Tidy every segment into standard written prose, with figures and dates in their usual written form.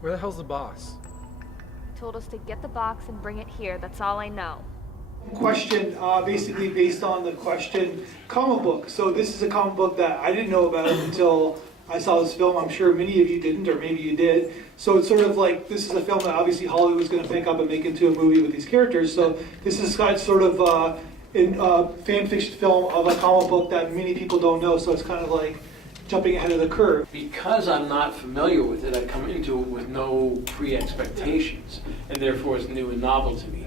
Where the hell's the boss? Told us to get the box and bring it here. That's all I know. Question, basically based on the question, comic book. So this is a comic book that I didn't know about until I saw this film. I'm sure many of you didn't, or maybe you did. So it's sort of like, this is a film that obviously Hollywood was going to pick up and make into a movie with these characters. So this is sort of a fan fiction film of a comic book that many people don't know. So it's kind of like jumping ahead of the curve. Because I'm not familiar with it, I come into it with no pre-expectations, and therefore it's new and novel to me.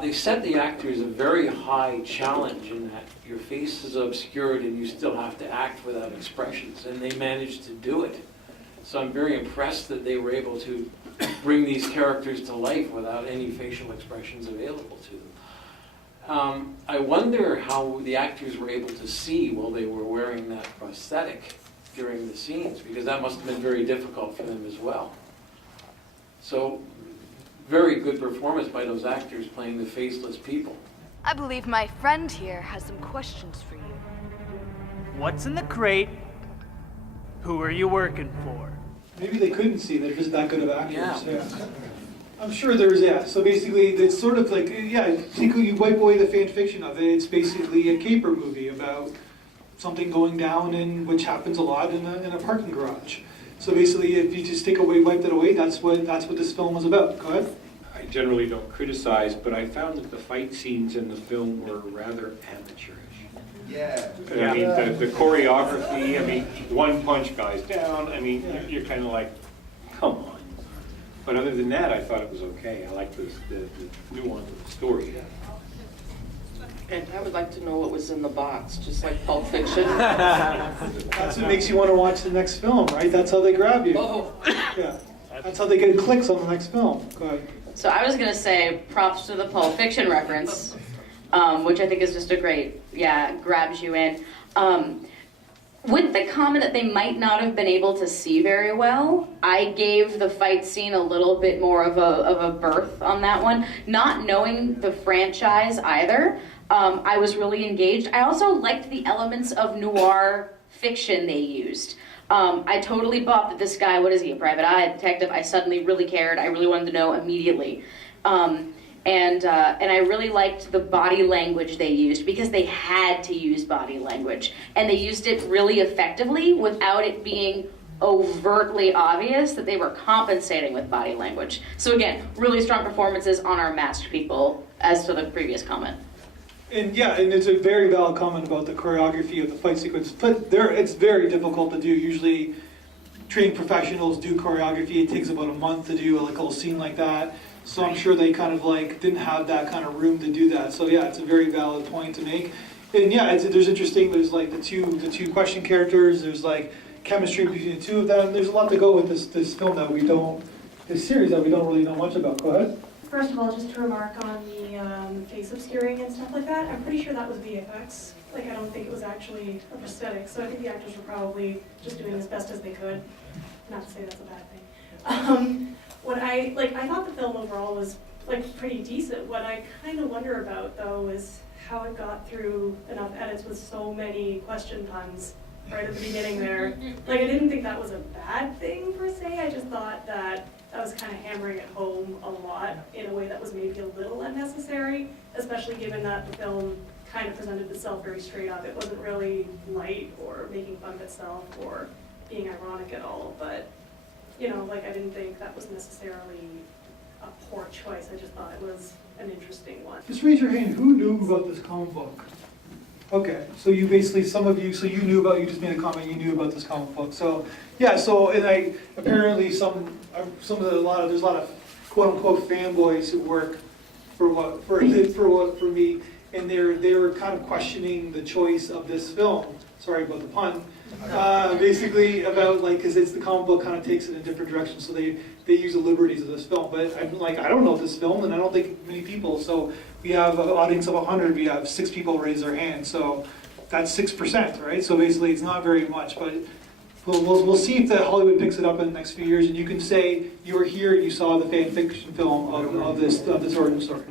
They set the actors a very high challenge in that your face is obscured and you still have to act without expressions, and they managed to do it. So I'm very impressed that they were able to bring these characters to life without any facial expressions available to them. I wonder how the actors were able to see while they were wearing that prosthetic during the scenes, because that must have been very difficult for them as well. So, very good performance by those actors playing the faceless people. I believe my friend here has some questions for you. What's in the crate? Who are you working for? Maybe they couldn't see, they're just that good of actors. Yeah. I'm sure there's, yeah. So basically, it's sort of like, yeah, you wipe away the fan fiction of it. It's basically a caper movie about something going down, which happens a lot in a parking garage. So basically, if you just wiped it away, that's what this film was about. Go ahead. I generally don't criticize, but I found that the fight scenes in the film were rather amateurish. Yeah. I mean, the choreography, I mean, one punch guys down, I mean, you're kind of like, come on. But other than that, I thought it was okay. I liked the nuance of the story. And I would like to know what was in the box, just like Pulp Fiction. That's what makes you want to watch the next film, right? That's how they grab you. Oh. Yeah. That's how they get clicks on the next film. Go ahead. So I was going to say props to the Pulp Fiction reference, which I think is just a great, grabs you in. With the comment that they might not have been able to see very well, I gave the fight scene a little bit more of a berth on that one. Not knowing the franchise either, I was really engaged. I also liked the elements of noir fiction they used. I totally bought that this guy, what is he, a private eye, a detective? I suddenly really cared. I really wanted to know immediately. And I really liked the body language they used, because they had to use body language. And they used it really effectively without it being overtly obvious that they were compensating with body language. So again, really strong performances on our masked people, as to the previous comment. And yeah, and it's a very valid comment about the choreography of the fight sequence. But it's very difficult to do. Usually, trained professionals do choreography. It takes about a month to do like a little scene like that. So I'm sure they kind of like didn't have that kind of room to do that. So yeah, it's a very valid point to make. And yeah, there's interesting. There's like the two question characters. There's like chemistry between the two of them. There's a lot to go with this film that this series that we don't really know much about. Go ahead. First of all, just to remark on the face obscuring and stuff like that, I'm pretty sure that was VFX. Like, I don't think it was actually a prosthetic, so I think the actors were probably just doing as best as they could. Not to say that's a bad thing. I thought the film overall was like pretty decent. What I kind of wonder about though is how it got through enough edits with so many question puns right at the beginning there. Like, I didn't think that was a bad thing per se. I just thought that was kind of hammering it home a lot in a way that was maybe a little unnecessary, especially given that the film kind of presented itself very straight up. It wasn't really light or making fun of itself or being ironic at all, but I didn't think that was necessarily a poor choice. I just thought it was an interesting one. Just raise your hand. Who knew about this comic book? Okay, so you basically, you just made a comment, you knew about this comic book. So, yeah, there's a lot of quote unquote fanboys who work for me, and they were kind of questioning the choice of this film. Sorry about the pun. Basically about because it's the comic book kind of takes it in a different direction, so they use the liberties of this film. But I'm like, I don't know this film, and I don't think many people. So we have an audience of 100. We have 6 people raise their hand, so that's 6%, right? So basically, it's not very much, but we'll see if the Hollywood picks it up in the next few years, and you can say you were here and you saw the fan fiction film of this origin story.